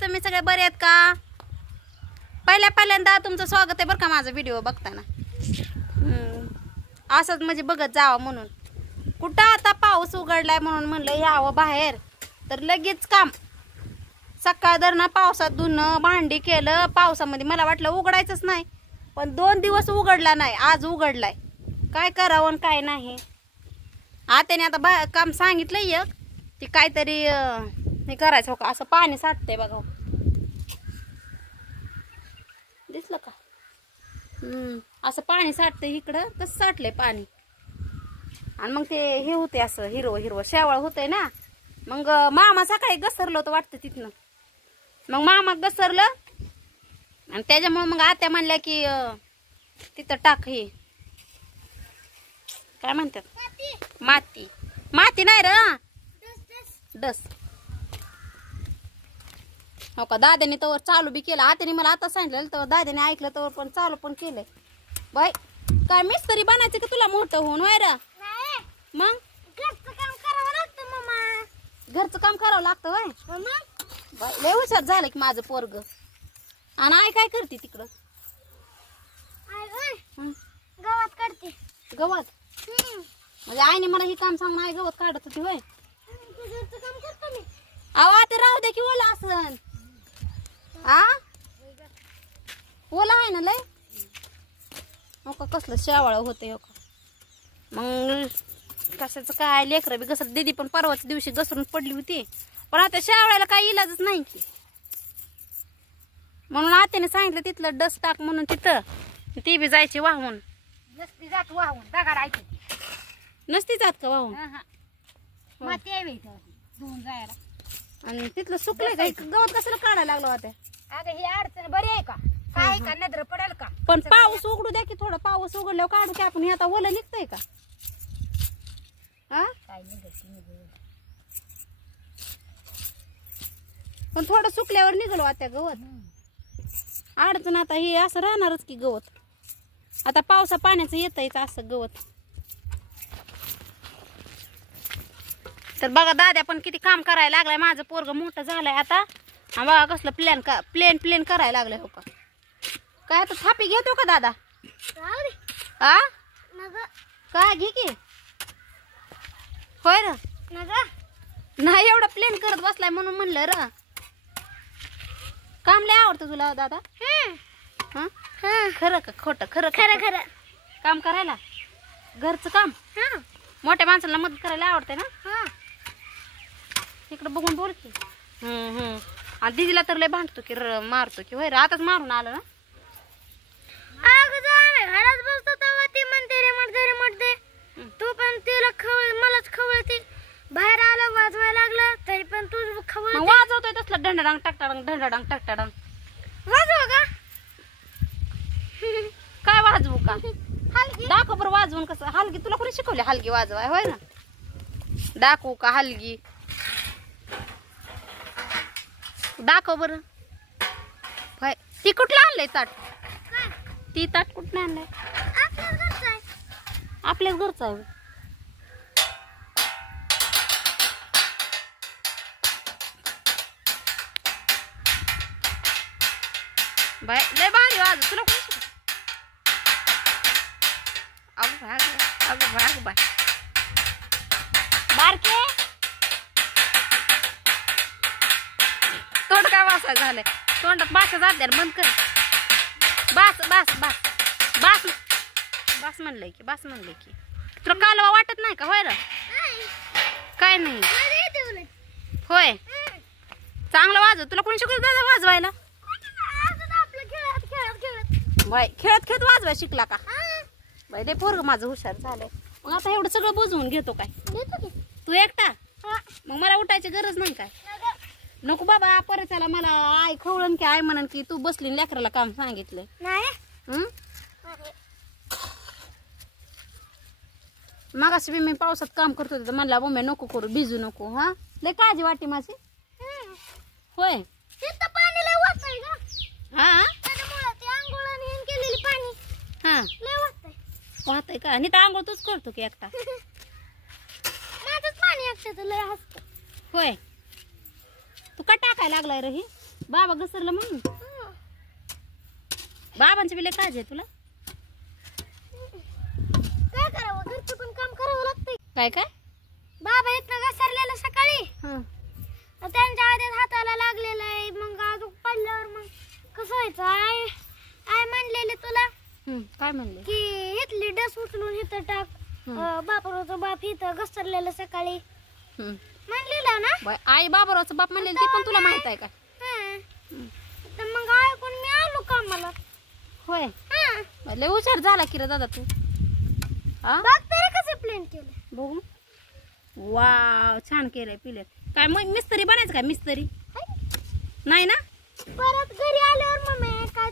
तुम्ही सगळे बरे आहेत का? पहिल्यांदा तुमचं स्वागत आहे बरं का माझा व्हिडिओ बघताना. असंच म्हणजे बघत जावं म्हणून. कुठं आता पाऊस उघडलाय म्हणून म्हणलं यावं बाहेर, तर लगेच काम. सकाळ दरनं पावसात धुणं भांडी केलं पावसामध्ये. मला वाटलं उघडायचंच नाही, पण 2 दिवस उघडला नाही, आज उघडलाय. काय करावं आणि काय नाही. आत्याने आता काम सांगितलंय एक, ती काहीतरी हे करायचं हो का. असं पाणी साठतंय बघा, दिसलं का? असं पाणी साठतंय इकडं, तसं साठलंय पाणी. आणि मग ते हे होते असं हिरवं शेवाळ होतंय ना. मग मामा सकाळी घसरलं होतं वाटतं तिथनं. मग मामा घसरलं आणि त्याच्यामुळे मग आत्या म्हणल्या की तिथं टाक, हे काय म्हणतात, माती नाही र, डस. हो का, दाद्याने तवर चालू बी केलं. आत्याने मला आता सांगितलं, तर दाद्याने ऐकलं तवर पण चालू पण केलंय. बाय काय मिस्त्री बनायचं का तुला मोठं होऊन? होय र. मग घरचं काम करावं लागतं मामा. घरचं काम करावं लागतं वय. लय हुशार झालं की माझं पोरग. आणि आई काय करते तिकडं? गवत काढते. गवत म्हणजे आईने मला हे काम सांगून आई गवत काढत होती होय. अहो ते राहू दे की ओला असन. ओला आहे ना लय. हो का, कसलं शेवाळ होते हो का. मग कशाचं काय, लेकरं बी घसर. दीदी पण परवाच्या दिवशी घसरून पडली होती, पण आता शेवाळ्याला काही इलाजच नाही की. म्हणून आत्याने सांगितलं तिथलं डस टाक म्हणून, तिथं ती बी जायची वाहून. नसती जात वाहून, दगडायची. नसती जात का वाहून? माती यावी धुवून जायला. आणि तिथलं सुकलंय का? गवत कशाला काढायला लागलं होत्या? अगं ही अडचण बरी आहे का? काय का नजर पडेल का? पण पाऊस उघडू द्या की, थोडं पाऊस उघडल्यावर काढू की आपण. हे आता ओलं निघतंय का? काय निघत. पण थोडं सुकल्यावर निघलो आता गवत. अडचण आता हे असं राहणारच की गवत. आता पावसा पाण्याचं येतंय असं गवत. तर बघा दाद्या पण किती काम करायला लागलाय. माझं पोरग मोठं झालंय आता. आणि बघा कसलं प्लेन करायला लागलंय हो का. काय आता थापी घेतो का दादा? काय घे की. होय र. नाही एवढं प्लेन करत बसलाय म्हणून म्हणलं र. काम लय आवडतं तुला दादा? खरं का खोटं? खरं काम करायला, घरचं काम. मोठ्या माणसाला मदत करायला आवडते ना. इकडं बघून बोल की. आणि दीदीला तर लय भांडतो की मारतो की. होय रे, आताच मारून आलं ना. घरात बसतो तेव्हा ती म्हणते रे म्हणते तू पण तिला मलाच खवळते. बाहेर आलं वाजवायला लागलं तरी पण तू खवळ. वाजवतोय तसलं ढंडाडंग टाकटाडंग. वाजव का? काय वाजवू का? दाखव बरं वाजवून कसं. हलगी तुला कोणी शिकवली हलगी वाजवाय? होय ना, दाखवू का हलगी? दाखव बरं. होय, ती कुठलं आणलंय ताट? ती ताट कुठलं आणलंय? आपल्याच घरचं आहे. बाय लय भारी वाजव. तुला कोणी शिकवलं? भाग बाय बारके. तोंड काय वासा झालंय, तोंडात बासा जात बंद कर. बास म्हणलंय की. तुला कालवा वाटत नाही का? होय र. काय नाही होय. चांगलं वाजव. तुला कोणी शिकवलं दादा वाजवायला? बाय खेळत वाजवाय शिकला का? बाय ते पोरग माझं हुशार झालंय. मग आता एवढं सगळं बुजवून घेतो काय तू एकटा? मग मला उठायची गरज नाही काय? नको बाबा, परत आला मला आई खवळण की आई म्हणन की तू बसली लेकराला काम सांगितलंय. मागाशी मी पावसात काम करत होते तर म्हणला मम्मी नको करू, भिजू नको. लय काळजी वाटते माझी. होय वाहतय का? नीट आंघोळ तूच करतो की एकटा? होय, तू का टाकायला लागलाय रे? बाबा घसरलं म्हणून बाबांची बिले काळजी आहे तुला. काय करावं, घरचं पण काम करावं लागतंय. काय काय बाबा इथनं घसरलेलं सकाळी, त्यांच्या आधीच हाताला लागलेलं आहे. मग अजून पडल्यावर मग कसं व्हायचं. आय म्हणलेले तुला काय म्हणले की इथली डस उचलून इथं टाक. बापराचं बाप इथं घसरलेलं सकाळी म्हणलेलं ना. आई बाबारावचं बाप म्हणलेलं ते पण तुला माहित आहे का. तर मग ऐकून मी आलो कामाला. होय लय हुशार झाला की रे दादा तू. बघ तरी कसं प्लॅन केलं. बघू. वाव छान केलंय पिले. काय मग मिस्त्री बनायचं काय. मिस्त्री नाही ना. परत घरी आल्यावर मम्मी काय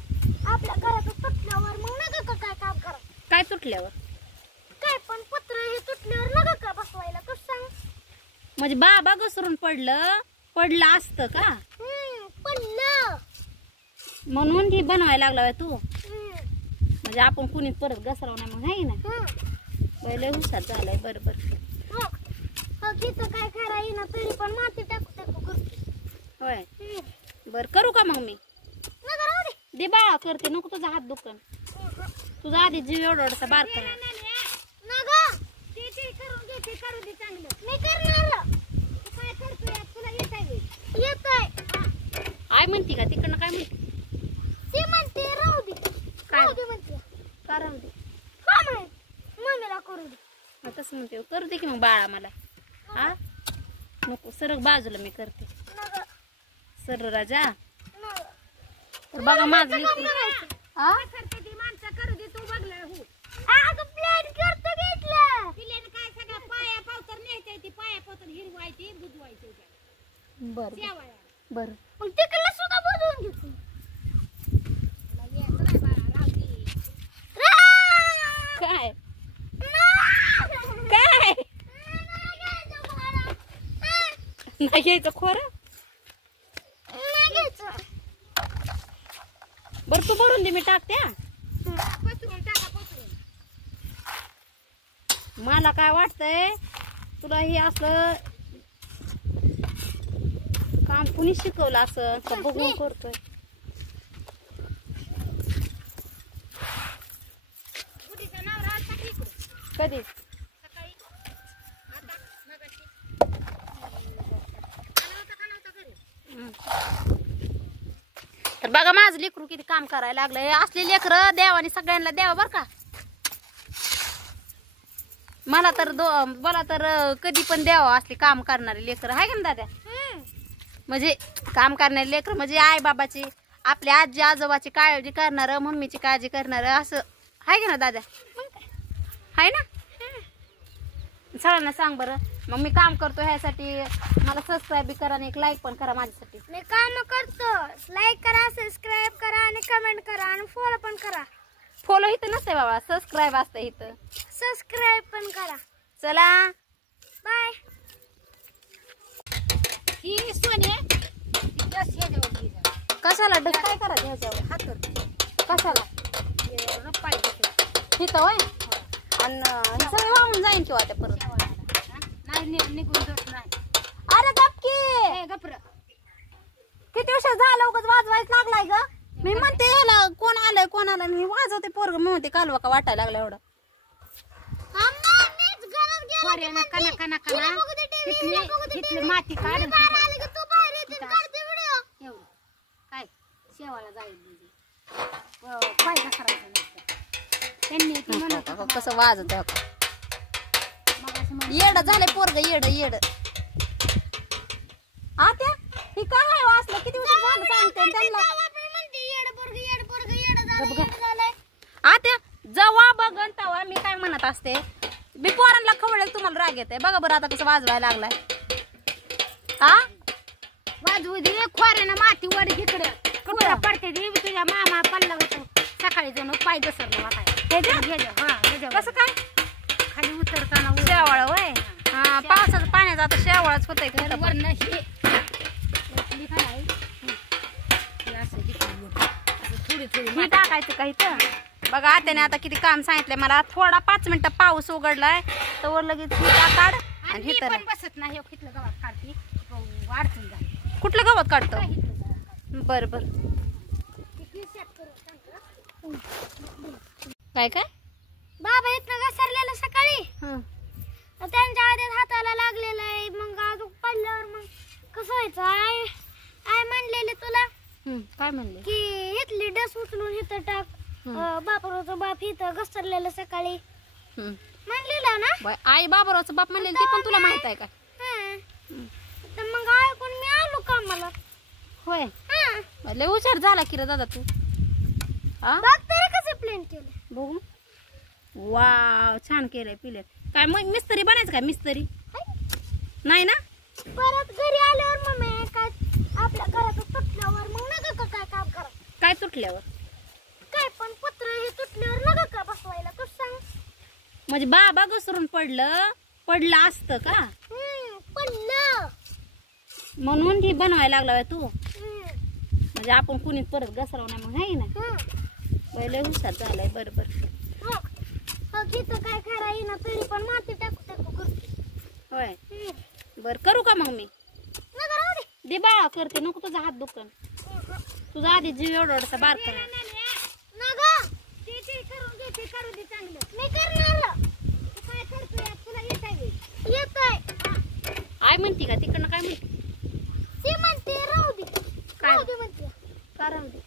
आपल्या घरात तुटल्यावर मग नका का काय काम करा. काय तुटल्यावर काय पण पत्र हे तुटल्यावर नका का बसवायला तू सांग. म्हणजे बाबा घसरून पडलं असतं का. पडलं म्हणून ही बनवायला लागला तू. म्हणजे आपण कुणी परत घसराव नाही मग आहे ना. पहिले हुशार झालाय. बरोबर तिथं काय खरा येईना तरी पण माती टाकू करते. होय बर करू का मग मी. दे बाळा करते नको तुझा हात दुखन. तुझा आधी जीव एवढा बारका करू दे चांगलं. मी करणार. काय करतोय तुला येत आय म्हणती का तिकडनं काय म्हणते. ती म्हणते राहू दे. काय राहू दे म्हणते. का राहू दे. का म्हणे मम्मीला करू दे. तसं म्हणते करू दे की मग बाळा मला. हा नको सरक बाजूला मी करते. सर राजा तर बघा माझं माणसं करू दे तू बघलं हो. अगं प्लॅन करतो घेतलं. प्लॅन काय सगळं पाया पावतर न्यायचं ती पाया पावतर हिरवायची बुजवायची. बर बर मग तिकडलं सुद्धा बुजवून घेतो. काय काय नाही घ्यायचं खोरं. बर तू भरून दे मी टाकते. मला काय वाटतंय तुला हे असं काम कुणी शिकवलं असं का बघून करतोय. कधी तर बघा माझं लेकरू किती काम करायला लागलंय. असले लेकरं देवाने सगळ्यांना द्यावं बर का. मला तर कधी पण द्यावं असले काम करणारे लेकर आहे का ना दादा. म्हणजे काम करणारे लेकर म्हणजे आई बाबाची आपल्या आजी आजोबाची काळजी करणार मम्मीची काळजी करणार असं आहे का ना दादा. आहे ना. सगळ्यांना सांग बरं. मग मी काम करतो ह्यासाठी मला सबस्क्राईब करा आणि एक लाईक पण करा माझ्यासाठी. मी काम करतो. लाईक करा सबस्क्राईब करा आणि कमेंट करा आणि फॉलो पण करा. फॉलो इथं नसते बाबा सबस्क्राईब असतं इथं. सबस्क्राईब पण करा. चला बाय. ही सोने कशाला डग काय करा ह्याच्यावर हात कशाला इथं होय. आणि हे सगळे वाहून जाईन किंवा त्या परत निघून नाही. अरे गपकी गपर किती उशीर झाला उगाच वाजवायच लागलाय ग. मी म्हणते ह्याला कोण आलंय मी वाजवते पोरग मी म्हणते कालवा का वाटायला लागला एवढं. माती काढ काय शेवाला जाईल कसं वाजत येड झालंय पोरग येड. आत्या ही काय वाचलं किती उशीर झालं सांगते त्यांना. आत्या जवा बघन तवा मी काय म्हणत असते मी पोरांना खवळेल तुम्हाला राग येते. बघा बरं आता कसं वाजवायला लागलाय. हा वाजवू दे खोऱ्यानं माती वर इकडे कुठं पडते दे तुझ्या मामा पडला होतो सकाळी जाऊन पाय घसरला वाटाय. कसं काय खाली उतरताना शेवाळ वय. हा पावसाचं पाण्याचं आता शेवाळच होतंय का थोडी टाकायचं काही तर. बघा आत्याने आता किती काम सांगितलंय मला. थोडा 5 मिनिटं पाऊस उघडलाय तर वर लगेच काढ आणि हे तर बसत नाही. गवत काढते वाढतून कुठलं गवत काढतो बर बर. काय काय बाबा इथनं घसरलेलं सकाळी. त्यांच्या आधीच हाताला लागलेलं आहे. मग अजून पडल्यावर मग कसं व्हायचं? आय म्हणलेले तुला काय म्हणले की इथली डस उचलून इथं टाक. बापराचं बाप इथं घसरलेलं सकाळी म्हणलेलं ना. आई बाबरावचं बाप म्हणले ते पण तुला माहित आहे का? तर मग ऐकून मी आलो कामाला. होय. लय हुशार झाला की रे दादा तू. बघ तरी कसं प्लेन केलं. बघू. वाव छान केलंय पिले. काय मग मिस्त्री बनायचं काय? मिस्त्री नाही ना. परत घरी आल्यावर मम्मी काय आपल्या घरात तुटल्यावर मग नका का काय काम करा. काय तुटल्यावर? काय पण पत्र हे तुटल्यावर नका का बसवायला तू सांग. म्हणजे बाबा घसरून पडलं असतं का? पडलं म्हणून ही बनवायला लागला तू. म्हणजे आपण कुणी परत घसराव नाही मग आहे ना. पहिले हुशार झालाय. बरोबर. तिथं काय खरा येईना तरी पण माती टाकू करते. होय. बर करू का मग मी? दे बाळा करते. नको तुझा हात दुखन. तुझा आधी जीव एवढा बार करा. करू दे चांगलं. मी करणार. काय करतोय तुला येत आय म्हणती का तिकडनं? काय म्हणते ती? म्हणते राहू दे. काय राहू दे म्हणते. का राहू दे?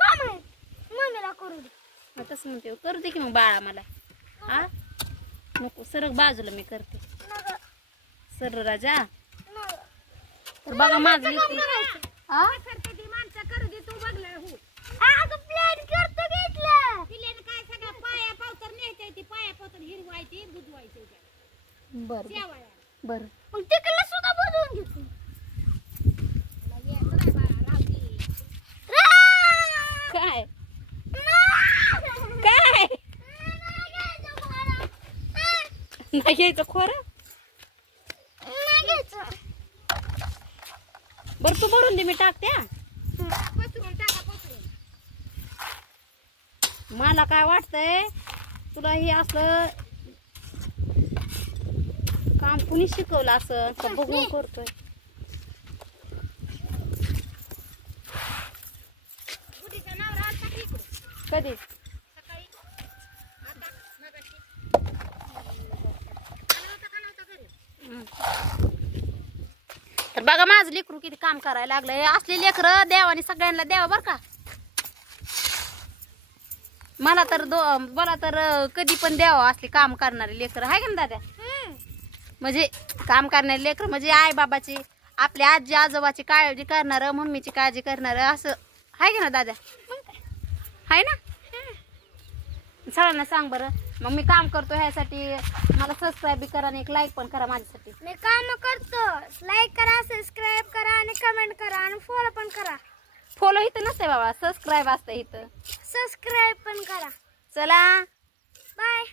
का म्हणे मम्मीला करू दे. तसं म्हणते. करू दे की मग बाळा मला. हा नको सरक बाजूला. मी करते. सर राजा. तर बघा माझं माणसं करू दे. तू बघलं हो. अगं प्लॅन करतो घेतलं. प्लॅन काय सगळं पाया पावतर न्यायचं. ती पाया पावतर हिरवायची बुजवायची. बर बर. मग तिकडला सुद्धा बुजवून घेतो. काय काय नाही घ्यायचं खोरं. बर तू भरून दे. मी टाकते. मला काय वाटतंय तुला हे असलं काम कुणी शिकवलं असं का बघून करतोय? कधी? तर बघा माझं लेकरू किती काम करायला लागलंय. असले लेकरं देवाने सगळ्यांना द्यावं बर का. मला तर कधी पण द्यावं असले काम करणारे लेकरं. हाय का ना दादा? म्हणजे काम करणारे लेकरं म्हणजे आई बाबाची, आपल्या आजी आजोबाची काळजी करणार, मम्मीची काळजी करणार असं. हाय का ना दादा? हाय ना. सगळ्यांना सांग बरं. मग मी काम करतो ह्यासाठी मला सबस्क्राईब करा आणि एक लाईक पण करा माझ्यासाठी. मी काम करतो. लाईक करा, सबस्क्राईब करा आणि कमेंट करा आणि फॉलो पण करा. फॉलो इथं नसते बाबा. सबस्क्राईब असतं इथं. सबस्क्राईब पण करा. चला बाय.